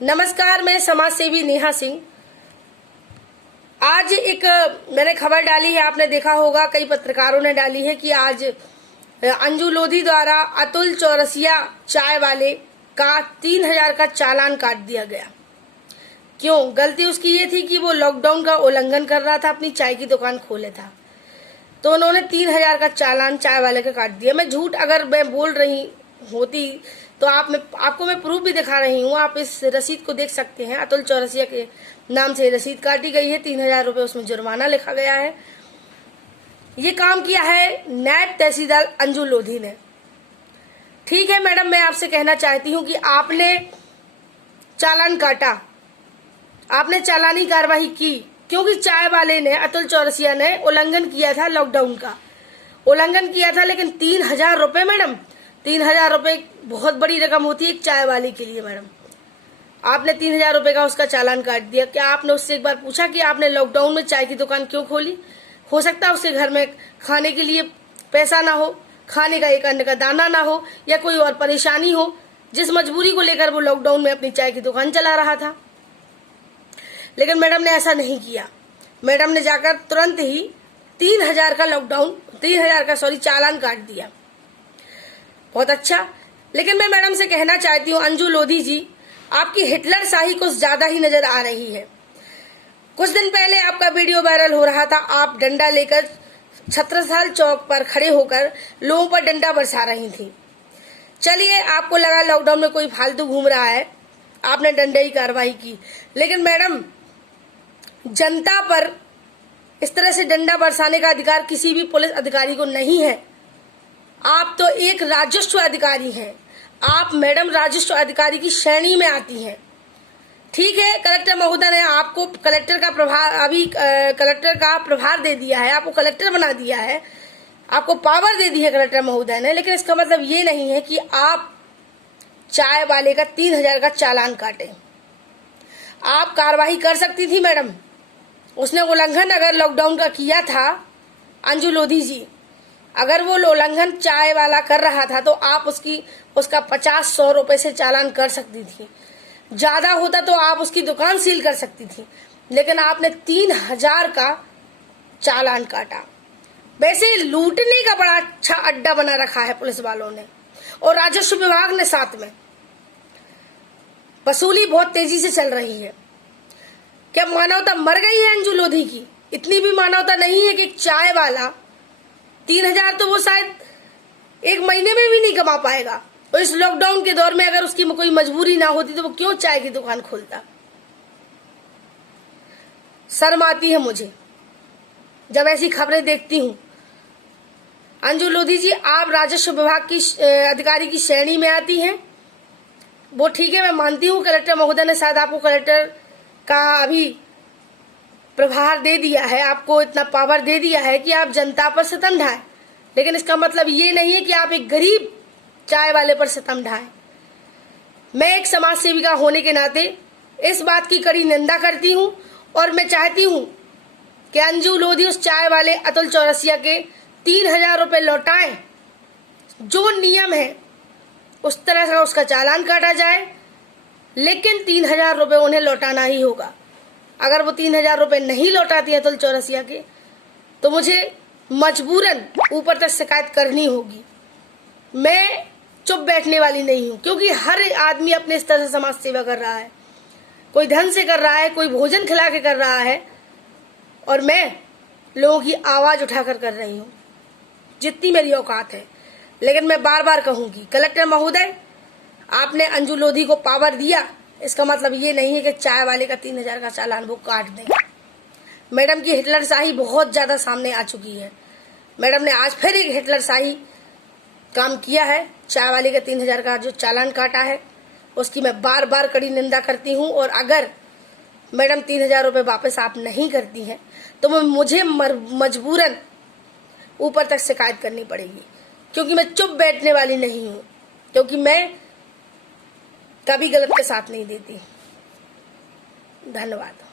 नमस्कार, मैं समाज सेवी नेहा सिंह। आज एक मैंने खबर डाली है, आपने देखा होगा, कई पत्रकारों ने डाली है कि आज अंजू लोधी द्वारा अतुल चौरसिया चाय वाले का 3000 का चालान काट दिया गया। क्यों? गलती उसकी ये थी कि वो लॉकडाउन का उल्लंघन कर रहा था, अपनी चाय की दुकान खोले था, तो उन्होंने 3000 का चालान चाय वाले का काट दिया। मैं झूठ अगर मैं बोल रही होती तो आपको मैं प्रूफ भी दिखा रही हूँ। आप इस रसीद को देख सकते हैं। अतुल चौरसिया के नाम से रसीद काटी गई है, 3000 रुपए उसमें जुर्माना लिखा गया है। ये काम किया है नायब तहसीलदार अंजू लोधी ने। ठीक है मैडम, मैं आपसे कहना चाहती हूँ कि आपने चालान काटा, आपने चालानी कार्रवाई की, क्योंकि चाय वाले ने, अतुल चौरसिया ने उल्लंघन किया था, लॉकडाउन का उल्लंघन किया था। लेकिन 3000 रुपए मैडम, 3000 रुपए बहुत बड़ी रकम होती है एक चाय वाले के लिए। मैडम, आपने 3000 रुपए का उसका चालान काट दिया। क्या आपने उससे एक बार पूछा कि आपने लॉकडाउन में चाय की दुकान क्यों खोली? हो सकता है उसके घर में खाने के लिए पैसा ना हो, खाने का एक अन्न का दाना ना हो, या कोई और परेशानी हो, जिस मजबूरी को लेकर वो लॉकडाउन में अपनी चाय की दुकान चला रहा था। लेकिन मैडम ने ऐसा नहीं किया। मैडम ने जाकर तुरंत ही 3000 का चालान काट दिया। बहुत अच्छा। लेकिन मैं मैडम से कहना चाहती हूँ, अंजू लोधी जी, आपकी हिटलर शाही कुछ ज्यादा ही नजर आ रही है। कुछ दिन पहले आपका वीडियो वायरल हो रहा था, आप डंडा लेकर छत्रसाल चौक पर खड़े होकर लोगों पर डंडा बरसा रही थी। चलिए, आपको लगा लॉकडाउन में कोई फालतू घूम रहा है, आपने डंडे की कार्रवाई की। लेकिन मैडम, जनता पर इस तरह से डंडा बरसाने का अधिकार किसी भी पुलिस अधिकारी को नहीं है। आप तो एक राजस्व अधिकारी हैं। आप मैडम राजस्व अधिकारी की श्रेणी में आती हैं। ठीक है, कलेक्टर महोदय ने आपको कलेक्टर का प्रभार दे दिया है, आपको कलेक्टर बना दिया है, आपको पावर दे दी है कलेक्टर महोदय ने। लेकिन इसका मतलब ये नहीं है कि आप चाय वाले का 3000 का चालान काटें। आप कार्रवाई कर सकती थी मैडम। उसने उल्लंघन अगर लॉकडाउन का किया था, अंजू लोधी जी, अगर वो उल्लंघन चाय वाला कर रहा था, तो आप उसका 50-100 रुपए से चालान कर सकती थी। ज्यादा होता तो आप उसकी दुकान सील कर सकती थी। लेकिन आपने 3000 का चालान काटा। वैसे लूटने का बड़ा अच्छा अड्डा बना रखा है पुलिस वालों ने, और राजस्व विभाग ने साथ में। वसूली बहुत तेजी से चल रही है। क्या मानवता मर गई है अंजू लोधी की? इतनी भी मानवता नहीं है कि एक चाय वाला 3000 तो वो शायद एक महीने में भी नहीं कमा पाएगा। और इस लॉकडाउन के दौर में अगर उसकी कोई मजबूरी ना होती तो वो क्यों चाय की दुकान खोलता? शर्म आती है मुझे जब ऐसी खबरें देखती हूँ। अंजू लोधी जी, आप राजस्व विभाग की अधिकारी की श्रेणी में आती हैं। वो ठीक है, मैं मानती हूँ कलेक्टर महोदय ने शायद आपको कलेक्टर का अभी प्रभार दे दिया है, आपको इतना पावर दे दिया है कि आप जनता पर सितम ढाएं। लेकिन इसका मतलब ये नहीं है कि आप एक गरीब चाय वाले पर सितम ढाएं। मैं एक समाज सेविका होने के नाते इस बात की कड़ी निंदा करती हूँ, और मैं चाहती हूँ कि अंजू लोधी उस चाय वाले अतुल चौरसिया के 3000 रुपए लौटाएं। जो नियम है उस तरह से उसका चालान काटा जाए, लेकिन 3000 रुपए उन्हें लौटाना ही होगा। अगर वो 3000 रुपए नहीं लौटाती अतुल चौरसिया के, तो मुझे मजबूरन ऊपर तक शिकायत करनी होगी। मैं चुप बैठने वाली नहीं हूँ, क्योंकि हर आदमी अपने स्तर से समाज सेवा कर रहा है। कोई धन से कर रहा है, कोई भोजन खिला के कर रहा है, और मैं लोगों की आवाज उठाकर कर रही हूँ जितनी मेरी औकात है। लेकिन मैं बार बार कहूंगी, कलेक्टर महोदय, आपने अंजू लोधी को पावर दिया, इसका मतलब ये नहीं है कि चाय वाले का 3000 का चालान वो काट दें। मैडम की हिटलर शाही बहुत ज्यादा सामने आ चुकी है। मैडम ने आज फिर एक हिटलर शाही काम किया है। चाय वाले का 3000 का जो चालान काटा है, उसकी मैं बार बार कड़ी निंदा करती हूँ। और अगर मैडम 3000 रुपए वापस आप नहीं करती हैं, तो मुझे मजबूरन ऊपर तक शिकायत करनी पड़ेगी, क्योंकि मैं चुप बैठने वाली नहीं हूँ, क्योंकि मैं कभी गलत के साथ नहीं देती। धन्यवाद।